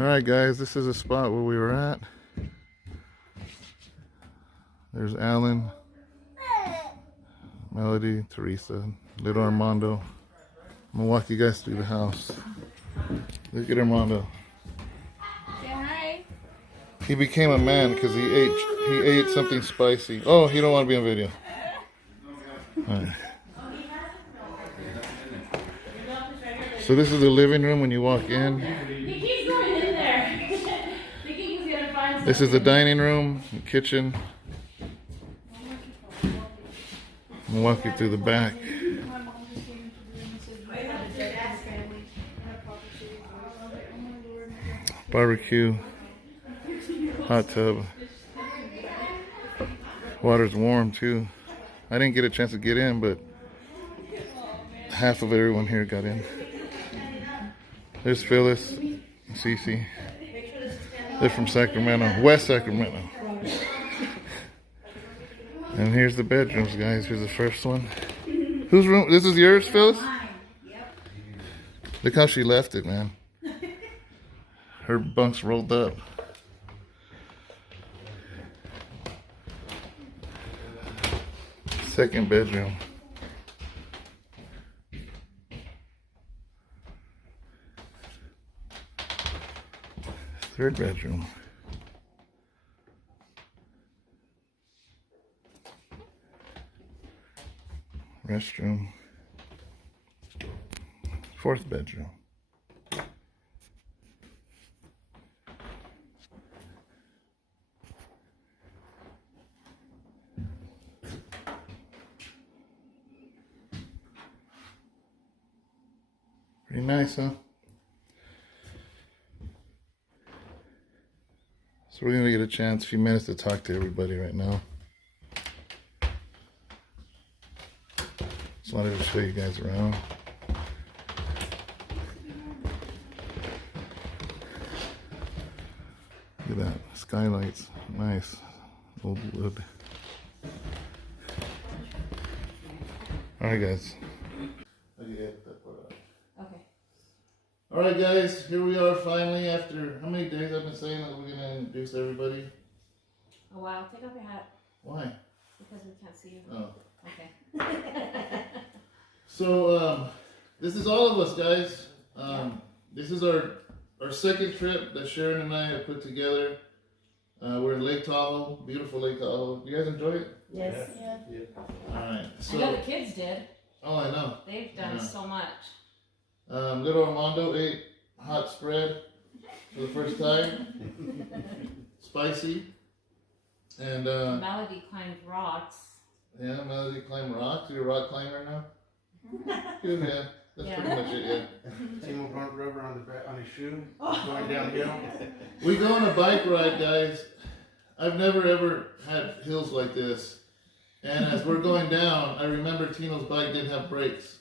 Alright guys, this is a spot where we were at. There's Alan, Melody, Teresa, little Armando. I'm gonna walk you guys through the house. Look at Armando. Say hi. He became a man because he ate something spicy. Oh, he don't want to be on video. Alright. So this is the living room when you walk in. He keeps going in there. Thinking he's gonna find something. This is the dining room, the kitchen. I'm gonna walk you through the back. Barbecue, hot tub. Water's warm too. I didn't get a chance to get in, but half of everyone here got in. There's Phyllis and Cece. They're from Sacramento, West Sacramento. And here's the bedrooms, guys. Here's the first one. Whose room? This is yours, Phyllis? Look how she left it, man. Her bunk's rolled up. Second bedroom. Third bedroom. Restroom. Fourth bedroom. Pretty nice, huh? So we're gonna get a chance, a few minutes to talk to everybody right now. Just wanted to show you guys around. Look at that, skylights, nice, old wood. All right, guys. Okay. All right, guys, here we are finally after how many days I've been saying that we're gonna introduce everybody? Oh wow, take off your hat. Why? Because we can't see you. Oh. Okay. So this is all of us, guys. This is our second trip that Sharon and I have put together. We're in Lake Tahoe, beautiful Lake Tahoe. You guys enjoy it? Yes. Yeah. All right. So, I know the kids did. oh, I know. They've done so much. Little Armando ate hot spread for the first time. Spicy. And Melody climbed rocks. yeah, Melody climbed rocks. You're a rock climber now? Good, man. That's Yeah. pretty much it, yeah. Timo burnt rubber on the back on his shoe, going downhill. We go on a bike ride, guys. I've never ever had hills like this. And as we're going down, I remember Tino's bike didn't have brakes.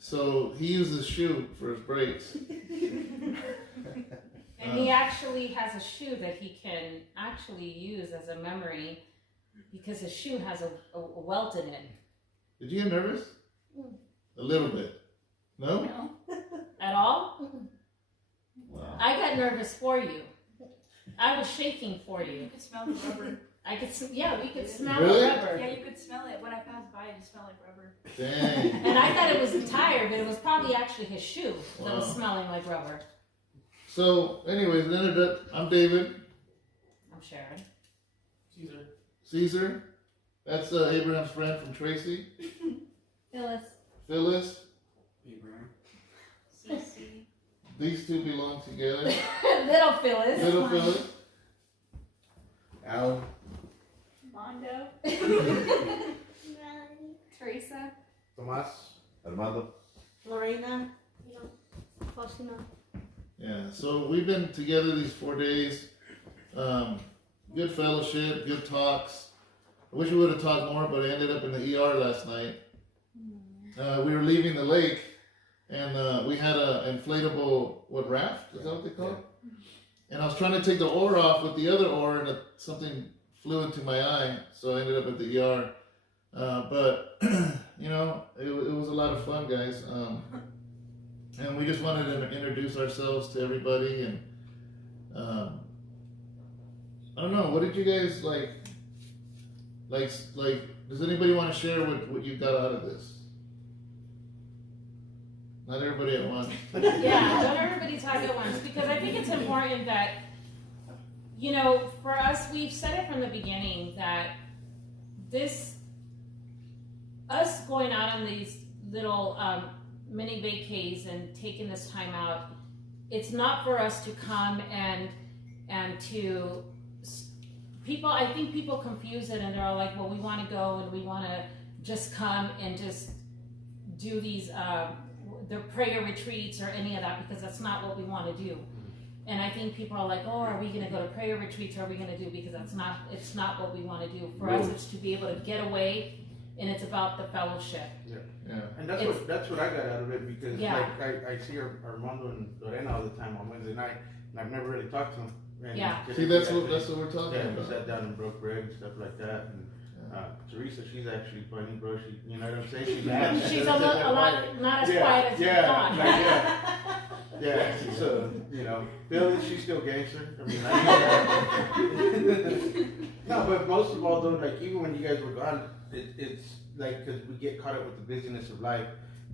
So he uses shoe for his brakes. And he actually has a shoe that he can actually use as a memory because his shoe has a welt in it. Did you get nervous? A little bit. No? No. At all? Wow. I got nervous for you. I was shaking for you. You could smell the rubber. I could, yeah, we could smell Really? the rubber. Yeah, you could smell it. When I passed by, it just smelled like rubber. Dang. And I thought it was a tire, but it was probably actually his shoe that was Wow. smelling like rubber. So, anyways, I'm David. I'm Sharon. Caesar. That's Abraham's friend from Tracy. Phyllis. Phyllis. Abraham. CC. These two belong together. Little Phyllis. Little Phyllis. Alan. Mondo. Teresa. Tomas. Armando. Lorena. Yeah, so we've been together these 4 days. Good fellowship, good talks. I wish we would have talked more, but I ended up in the ER last night. We were leaving the lake, and we had an inflatable, raft? Is that what they call it? And I was trying to take the oar off with the other oar, and something flew into my eye, so I ended up at the ER. But, you know, it was a lot of fun, guys. And we just wanted to introduce ourselves to everybody and I don't know. What did you guys like? Does anybody want to share what you got out of this? Not everybody at once. Yeah, don't everybody talk at once, because I think it's important that, you know, for us, we've said it from the beginning that us going out on these little mini vacays and taking this time out, it's not for us to come and to people. I think people confuse it and they're all like, well, we want to go and we want to just come and just do these the prayer retreats or any of that, because that's not what we want to do. And I think people are like, oh, are we going to go to prayer retreats? Or are we going to do, because it's not what we want to do. For us, it's to be able to get away, and it's about the fellowship. Yeah. And that's what I got out of it, because like I see Armando and Lorena all the time on Wednesday night, and I've never really talked to them. And See, that's what we're talking about. We sat down and broke bread and stuff like that. And Teresa, she's actually funny, bro. She, you know what I'm saying? She's a lot not as quiet as you thought. Yeah. So, you know, Billy, she's still gangster. I mean, no, but most of all, though, like, even when you guys were gone, it's like, because we get caught up with the busyness of life,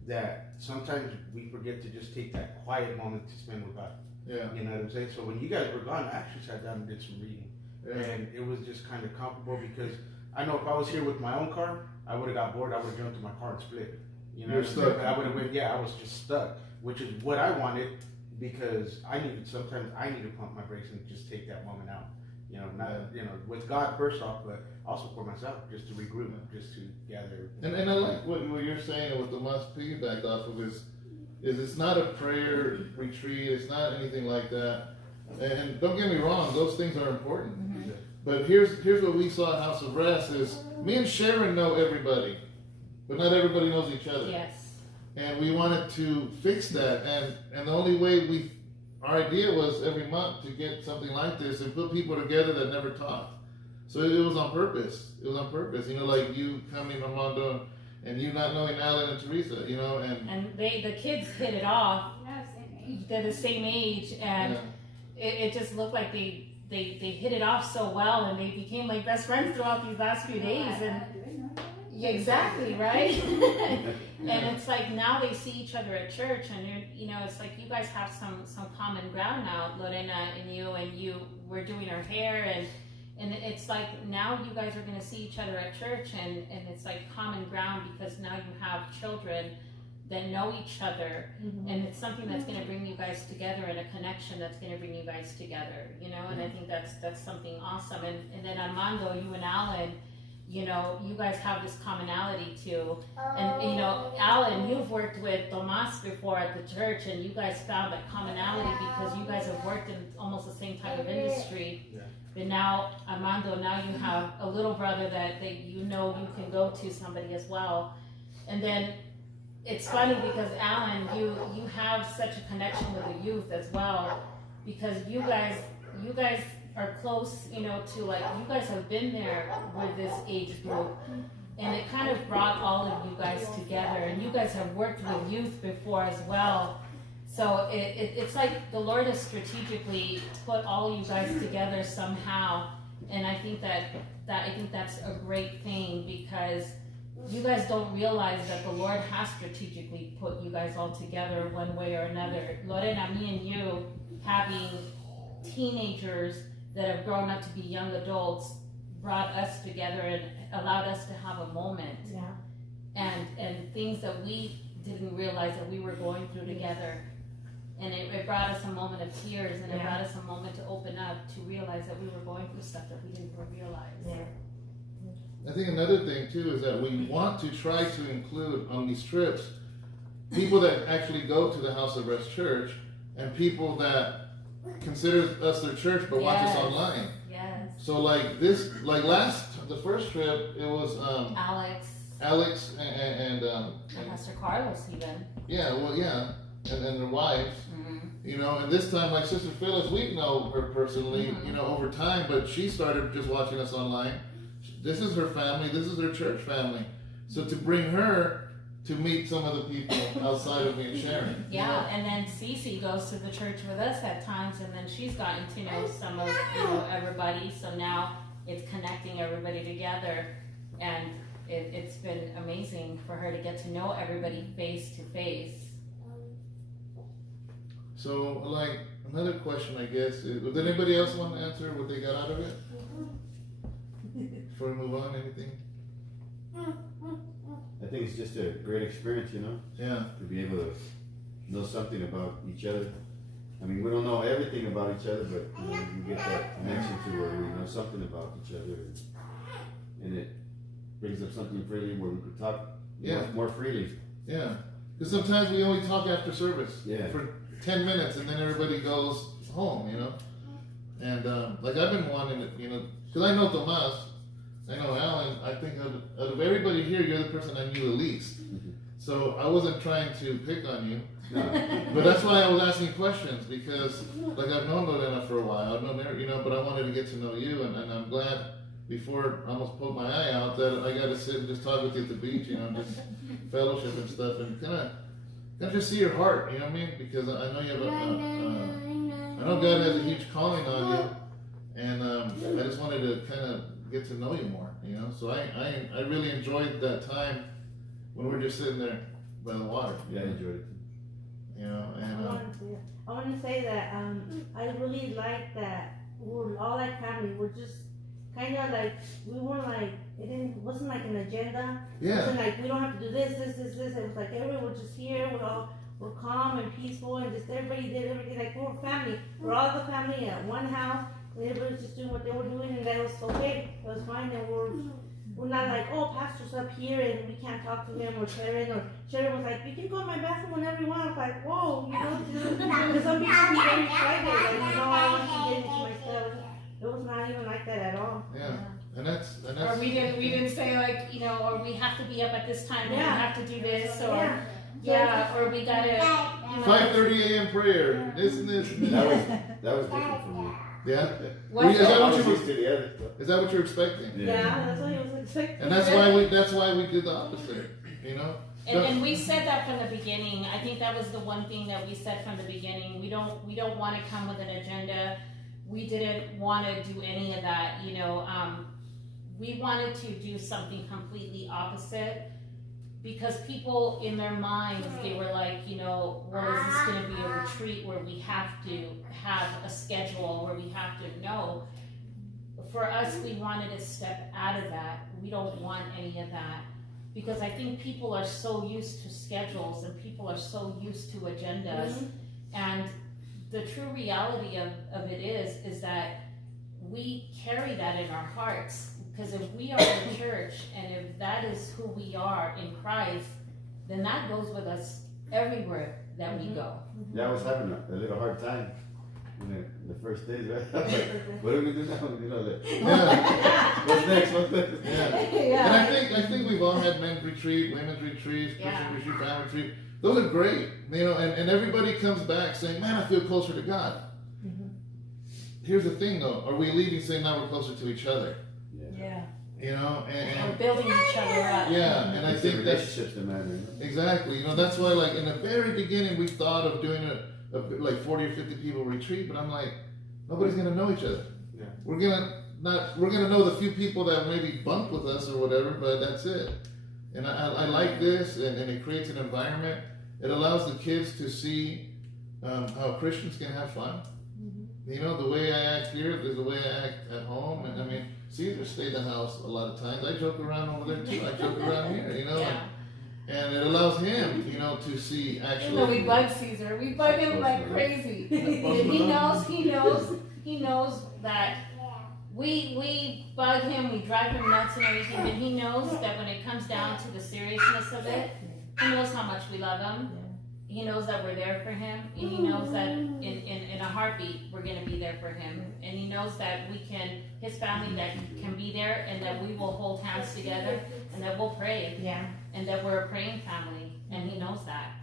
that sometimes we forget to just take that quiet moment to spend with God. Yeah. You know what I'm saying? So when you guys were gone, I actually sat down and did some reading. Yeah. And it was just kind of comfortable, because I know if I was here with my own car, I would have got bored. I would have jumped in my car and split. You know, stuck. I would have went. Yeah, I was just stuck, which is what I wanted, because sometimes I need to pump my brakes and just take that moment out. You know, with God first off, but also for myself, just to regroup, just to gather. And I like what you're saying, and what the must piggyback off of is it's not a prayer retreat. It's not anything like that. And don't get me wrong, those things are important. Mm-hmm. But here's what we saw at House of Rest is me and Sharon know everybody, but not everybody knows each other. Yes. And we wanted to fix that, and the only way our idea was every month to get something like this and put people together that never talked. So it was on purpose. It was on purpose. You know, like you coming, Armando, and you not knowing Alan and Teresa, you know, and the kids hit it off. Yeah, same age. They're the same age, and it just looked like they hit it off so well, and they became like best friends throughout these last few days. And exactly, right? And it's like now they see each other at church, and it's like you guys have some common ground now. Lorena and you were doing her hair, and it's like now you guys are going to see each other at church, and it's like common ground, because now you have children that know each other, and it's something that's going to bring you guys together, and a connection that's going to bring you guys together, and I think that's something awesome. And then Armando, you and Alan, you guys have this commonality too. And Alan, you've worked with Tomas before at the church, and you guys found that commonality because you guys have worked in almost the same type of industry. Yeah. But now, Armando, now you have a little brother that you can go to somebody as well. And then it's funny because Alan, you have such a connection with the youth as well, because you guys are close, to like, you guys have been there with this age group, and it kind of brought all of you guys together, and you guys have worked with youth before as well. So it's like the Lord has strategically put all you guys together somehow, and I think that's a great thing, because you guys don't realize that the Lord has strategically put you guys all together one way or another. Lorena, me and you, having teenagers that have grown up to be young adults, brought us together and allowed us to have a moment. Yeah. And things that we didn't realize that we were going through together. And it brought us a moment of tears, and it brought us a moment to open up, to realize that we were going through stuff that we didn't realize. Yeah. I think another thing too is that we want to try to include on these trips people that actually go to the House of Rest Church, and people that consider us their church but watch us online. Yes. So like the first trip, it was Alex and Pastor Carlos even. And their wives. Mm-hmm. And this time, like Sister Phyllis, we know her personally, over time, but she started just watching us online. This is her family. This is her church family. So to bring her to meet some of the people outside of me and Sharon. Yeah, and then Cece goes to the church with us at times, and then she's gotten to know some of everybody. So now it's connecting everybody together, and it's been amazing for her to get to know everybody face to face. So, like, another question, I guess, did anybody else want to answer what they got out of it? Before we move on, anything? I think it's just a great experience, you know, Yeah, to be able to know something about each other. I mean, we don't know everything about each other, but you know, we get that connection to where we know something about each other, and it brings up something freely where we could talk more freely. yeah. Because sometimes we only talk after service Yeah. for 10 minutes, and then everybody goes home, you know. And like I've been wanting to, you know, because I know Tomas, I know Alan. I think out of everybody here, you're the person I knew the least. So I wasn't trying to pick on you. No. But that's why I was asking questions, because like I've known Lorena for a while, I've known her, you know, but I wanted to get to know you, and I'm glad before I almost poked my eye out that I got to sit and just talk with you at the beach, you know, just fellowship and stuff, and kind of just see your heart, you know what I mean? Because I know you have I know God has a huge calling on you, and I just wanted to kind of get to know you more, you know. So I really enjoyed that time when we were just sitting there by the water. Yeah, I enjoyed it. You know, and I want to say that I really like that we're all like family. We're just kind of like, we weren't like, wasn't like an agenda. It yeah, wasn't like we don't have to do this. It was like everyone was just here. We're calm and peaceful, and just everybody did everything like we were family. We're all the family at one house. And everybody was just doing what they were doing, and that was okay. It was fine, and we're not like, oh, pastor's up here and we can't talk to him, or Sharon was like, you can go in my bathroom whenever you want. I was like, whoa, you know, because some people can be very private, like, you know, I want to get into my stuff. It was not even like that at all. yeah, and that's Or we didn't say like, you know, or we have to be up at this time, or we Yeah. have to do this, or Yeah. or we gotta, you know, 5:30 a.m. prayer. This and this. And this. That was different for me. Yeah. What- Is that I what was you used were? to the other stuff. Is that what you're expecting? Yeah, that's what he was expecting. And that's why we did the opposite. You know. and we said that from the beginning. I think that was the one thing that we said from the beginning. We don't want to come with an agenda. We didn't want to do any of that. You know, we wanted to do something completely opposite, because people in their minds, they were like, you know, well, is this going to be a retreat where we have to have a schedule, where we have to know? For us, we wanted to step out of that. We don't want any of that, because I think people are so used to schedules, and people are so used to agendas. And the true reality of it is that we carry that in our hearts. Because if we are in church, and if that is who we are in Christ, then that goes with us everywhere that we go. Yeah, I was having a little hard time in the first days, right? I was like, what do we do now? You know, like, Yeah. what's next? Yeah. And I think we've all had men's retreat, women's retreats, Christian retreat, family retreat. Those are great, you know. And everybody comes back saying, "Man, I feel closer to God." Here's the thing, though: are we leaving saying now we're closer to each other? Yeah. You know, We're and building each other up. yeah, and I It's the think that's relationships that matter. You know? exactly. You know, that's why, like in the very beginning, we thought of doing a like 40 or 50 people retreat, but I'm like, nobody's gonna know each other. Yeah. We're gonna know the few people that maybe bumped with us or whatever, but that's it. And I like this, and it creates an environment. It allows the kids to see how Christians can have fun. You know, the way I act here is the way I act at home. And I mean, Caesar stayed in the house a lot of times. I joke around over there too. I joke around here, you know. Yeah. And it allows him, you know, to see actually. You know, we bug Caesar. We bug him like crazy. And he knows that we bug him, we drive him nuts and everything, but he knows that when it comes down to the seriousness of it, he knows how much we love him. He knows that we're there for him, and he knows that in a heartbeat we're going to be there for him, and he knows that his family that can be there, and that we will hold hands together, and that we'll pray, and that we're a praying family, and he knows that.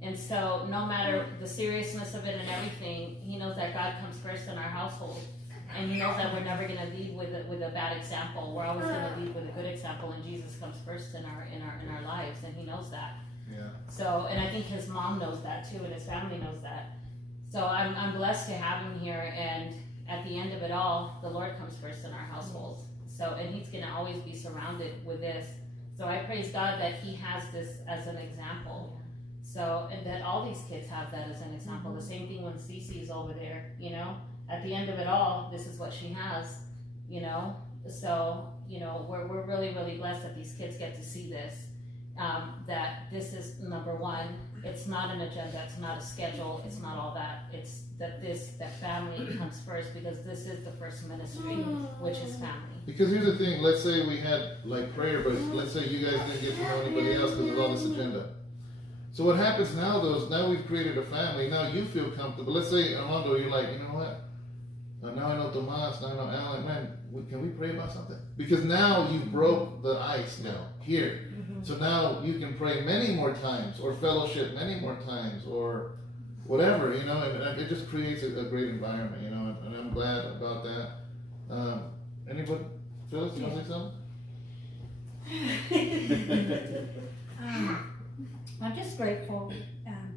And so no matter the seriousness of it and everything, he knows that God comes first in our household, And he knows that we're never going to lead with a bad example. We're always going to lead with a good example, and Jesus comes first in our lives, and he knows that. Yeah. So, and I think his mom knows that too, and his family knows that. So I'm blessed to have him here, and at the end of it all, the Lord comes first in our household. So, and he's going to always be surrounded with this. So I praise God that he has this as an example. So, and that all these kids have that as an example. The same thing when Cece's over there, you know. At the end of it all, this is what she has, you know. So, you know, we're really, really blessed that these kids get to see this. That this is number one. It's not an agenda. It's not a schedule. It's not all that. It's that family comes first, because this is the first ministry, which is family. Because here's the thing. Let's say we had like prayer, but let's say you guys didn't get to know anybody else because of all this agenda. So what happens now, though, is now we've created a family. Now you feel comfortable. Let's say, Armando, you're like, you know what? Now I know Tomas, now I know Alan. Man, can we pray about something? Because now you broke the ice now, here. So now you can pray many more times, or fellowship many more times, or whatever, you know, and it just creates a great environment, you know, and I'm glad about that. Anybody? Phyllis, you want to say something? I'm just grateful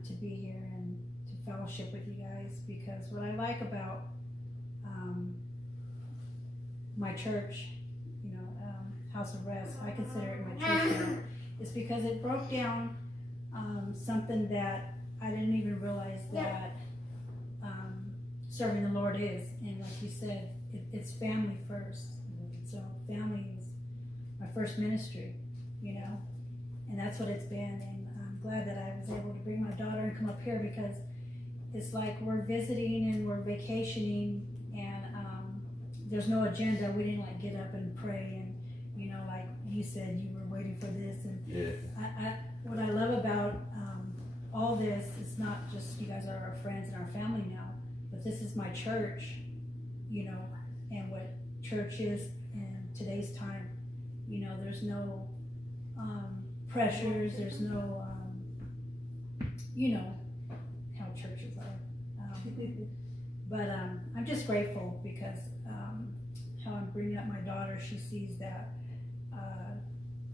to be here and to fellowship with you guys, because what I like about my church, you know, House of Rest, I consider it my church now, is because it broke down something that I didn't even realize that serving the Lord is. And like you said, it's family first. So family is my first ministry, you know, and that's what it's been. And I'm glad that I was able to bring my daughter and come up here, because it's like we're visiting and we're vacationing, and there's no agenda. We didn't like get up and pray, and you know, like you said, you were waiting for this. And Yeah. what I love about all this is not just you guys are our friends and our family now, but this is my church, you know, and what church is in today's time. You know, there's no pressures, there's no, you know, how churches are. But I'm just grateful, because how I'm bringing up my daughter, she sees that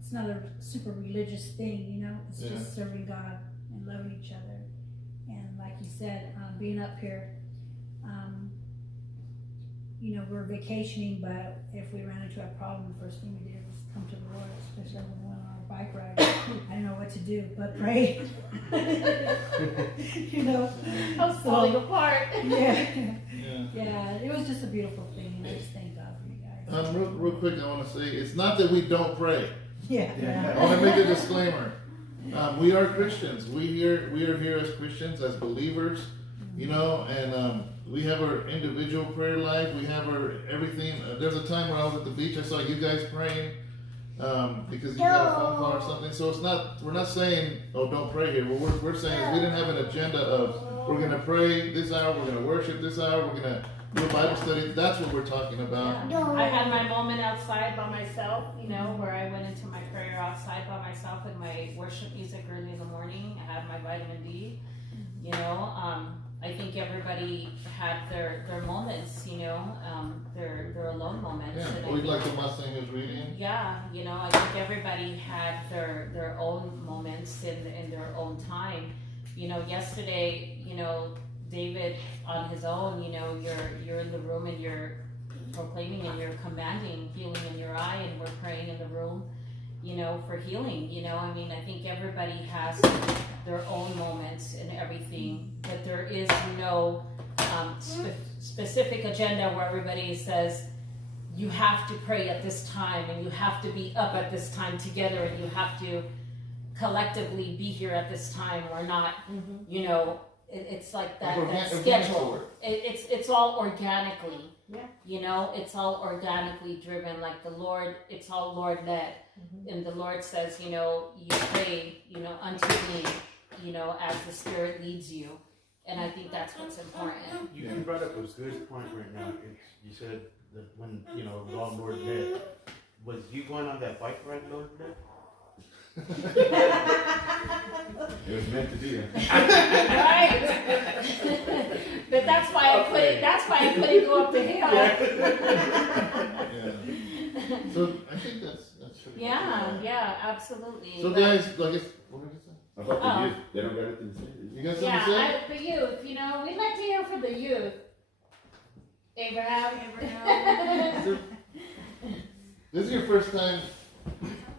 it's not a super religious thing, you know, it's just serving God and loving each other. And like you said, being up here, you know, we're vacationing, but if we ran into a problem, the first thing we did was come to the Lord, especially when we went on our bike ride. I didn't know what to do but pray. You know, I was falling apart. Yeah, it was just a beautiful thing, and I just thank God for you guys. Real quick, I want to say, it's not that we don't pray. Yeah. I want to make a disclaimer. We are Christians. We are here as Christians, as believers, you know, and we have our individual prayer life. We have our everything. There's a time where I was at the beach. I saw you guys praying because you got a phone call or something. So it's not. We're not saying, oh, don't pray here. What we're saying is we didn't have an agenda of we're going to pray this hour. We're going to worship this hour. We're going to do a Bible study. That's what we're talking about. I had my moment outside by myself, you know, where I went into my prayer outside by myself with my worship music early in the morning. I had my vitamin D, you know. I think everybody had their moments, you know, their alone moments. Yeah, And we'd like the Mustang is reading. yeah, you know, I think everybody had their own moments in their own time. You know, yesterday, you know, David on his own, you know, you're in the room and you're proclaiming and you're commanding healing in your eye, and we're praying in the room, you know, for healing. You know, I mean, I think everybody has their own moments and everything, but there is no specific agenda where everybody says you have to pray at this time and you have to be up at this time together and you have to collectively be here at this time or not. You know, it's like that schedule. It's all organically. Yeah. You know, it's all organically driven. Like the Lord, it's all Lord led. And the Lord says, you know, you pray, you know, unto me, you know, as the Spirit leads you. And I think that's what's important. You brought up a good point right now. You said that when, you know, it was all Lord led. Was you going on that bike ride Lord led? It was meant to be. Right? But that's why I couldn't go up the hill. Yeah. So I think that's pretty Yeah, good. yeah, absolutely. So But- guys, I guess, what did you say? About Oh. the youth, they don't got anything to say. You got something yeah, to say? the youth, we'd like to hear from the youth. Abraham. This is your first time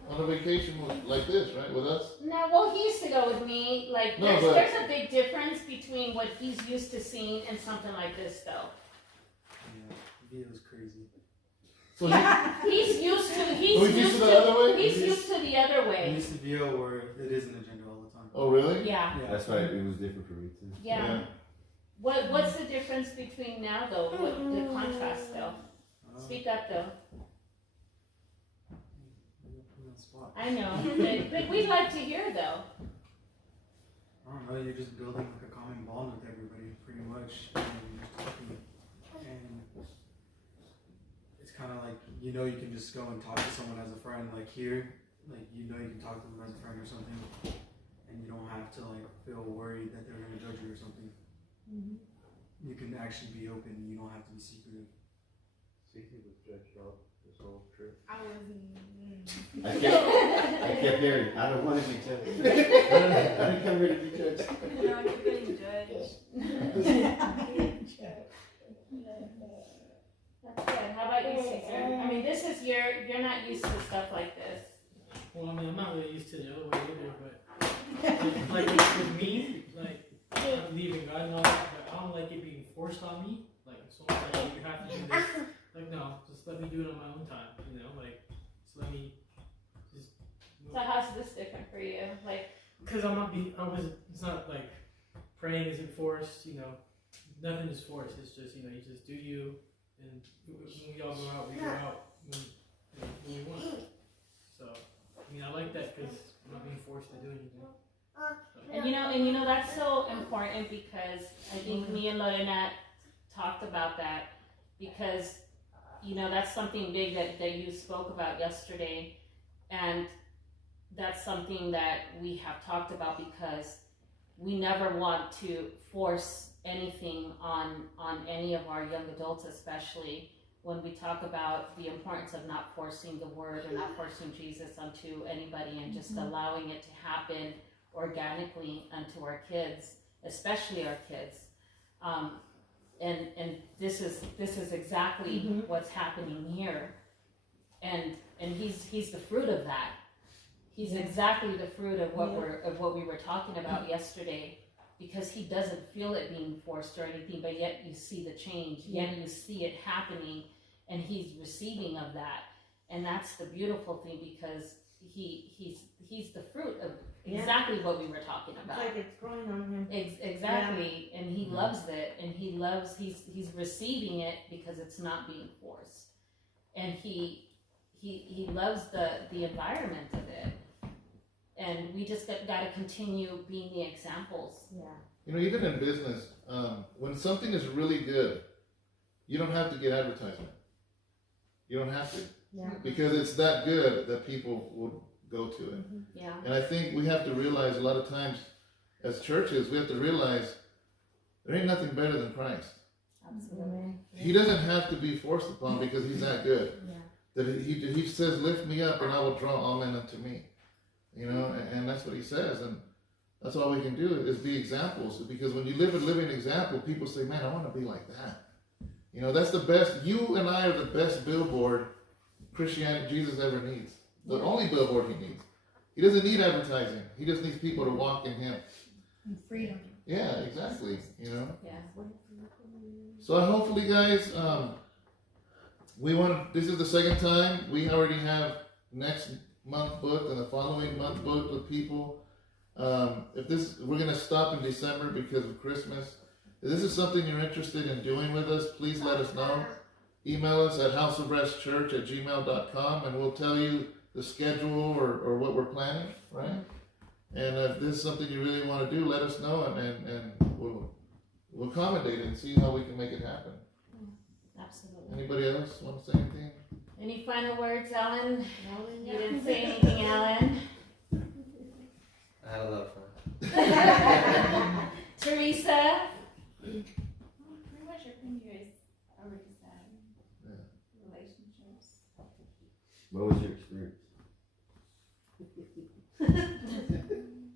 on a vacation like this, right, with us? No, well, he used to go with me. Like, No, there's but- a big difference between what he's used to seeing and something like this, though. Yeah, Via was crazy. So He's used to. He's used to the other way? He's used to the other I'm way. used to Via where it is an agenda all the time. oh, really? Yeah, Yeah. That's why it was different for me too. yeah. What's the difference between now, though? What the contrast, though? Speak up, though. On the spot. I know, but we'd like to hear, though. I don't know, you're just building like a common bond with everybody, pretty much. And you're just talking. And it's kind of like, you can just go and talk to someone as a friend. Like here, like you can talk to them as a friend or something. And you don't have to like feel worried that they're going to judge you or something. Mm-hmm. You can actually be open. You don't have to be secretive. Cece was judged off this whole trip. I was. I kept hearing, I don't want to be judged. I didn't come here to be judged. No, I keep getting judged. That's good. How about you, Caesar? I mean, you're not used to stuff like this. Well, I mean, I'm not really used to the other way either, but like with me, like I believe in God and all that, but I don't like it being forced on me. Like, so like you have to do this. Like, no, just let me do it on my own time. Like just let me just. So how's this different for you? Like, Because it's not like praying isn't forced. Nothing is forced. It's just you just do you, and when we all go out, we go out when we want. So. I like that because I'm not being forced to do anything. and that's so important because I think me and Lorena talked about that because, that's something big that you spoke about yesterday. And that's something that we have talked about because we never want to force anything on any of our young adults, especially when we talk about the importance of not forcing the word or not forcing Jesus onto anybody and just allowing it to happen organically unto our kids, especially our kids. And this is exactly what's happening here. And he's the fruit of that. He's exactly the fruit of what we were talking about yesterday. Because he doesn't feel it being forced or anything, but yet you see the change, yet you see it happening, and he's receiving of that, and that's the beautiful thing because he's the fruit of exactly what we were talking about. It's like it's growing on him. Exactly, and he loves it, and he's receiving it because it's not being forced, and he loves the environment of it. And we just got to continue being the examples. Yeah. Even in business, when something is really good, you don't have to get advertisement. You don't have to. Yeah. Because it's that good that people will go to it. Yeah. And I think we have to realize a lot of times as churches, we have to realize there ain't nothing better than Christ. Absolutely. He doesn't have to be forced upon because he's that good. That he says, lift me up and I will draw all men unto me. And that's what he says. And that's all we can do is be examples. Because when you live a living example, people say, man, I want to be like that. That's the best. You and I are the best billboard Christianity Jesus ever needs. The only billboard he needs. He doesn't need advertising. He just needs people to walk in him. And freedom. Yeah, exactly. Yeah. So hopefully, guys, this is the second time. We already have next month booked and the following month booked with people. We're going to stop in December because of Christmas. If this is something you're interested in doing with us, please let us know. Email us at houseofrestchurch@gmail.com and we'll tell you the schedule or what we're planning, right? And if this is something you really want to do, let us know and we'll accommodate it and see how we can make it happen. Absolutely. Anybody else want to say anything? Any final words, Alan? You didn't say anything, Alan. had a lot of fun. Teresa? Pretty much everything you guys already said. Yeah. Relationships. What was your experience?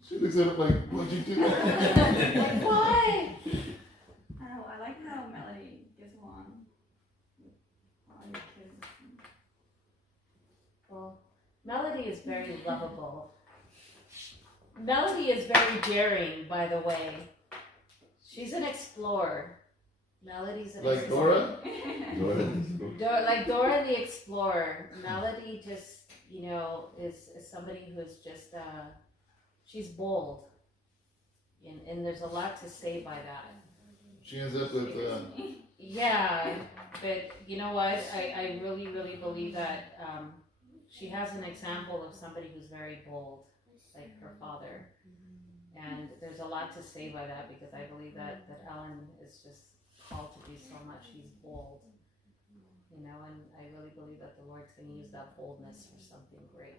She looks at it like, what'd you do? Why? I don't know, I like how Melody gets along with all your kids. Well, Melody is very lovable. Melody is very daring, by the way. She's an explorer. Melody's an Like explorer. Dora? Like Dora the Explorer. Melody just, is somebody who's just, she's bold. And there's a lot to say by that. She ends up with, Yeah, but you know what? I really, really believe that she has an example of somebody who's very bold, like her father. And there's a lot to say by that because I believe that Ellen is just called to do so much. She's bold, and I really believe that the Lord's going to use that boldness for something great.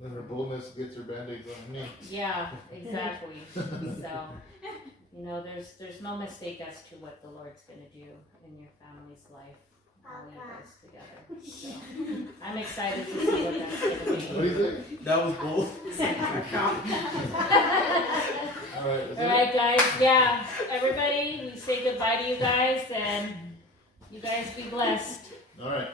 then her boldness gets her band-aids on her knee. Yeah, exactly. So, there's no mistake as to what the Lord's going to do in your family's life. All you guys together. So, I'm excited to see what that's going to What do be. you think? That was both. Alright, All right, guys. Yeah, everybody, we say goodbye to you guys, and you guys be blessed. Alright.